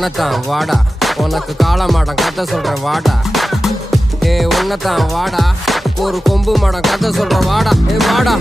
ஒன்னத்தான் வாடா, உனக்கு காளமாடம் கத்த சொல்றேன் வாடா. ஏ உன்னத்தான் வாடா, ஒரு கொம்பு மாடம் கத்த சொல்றேன் வாடா. ஏ வாடா.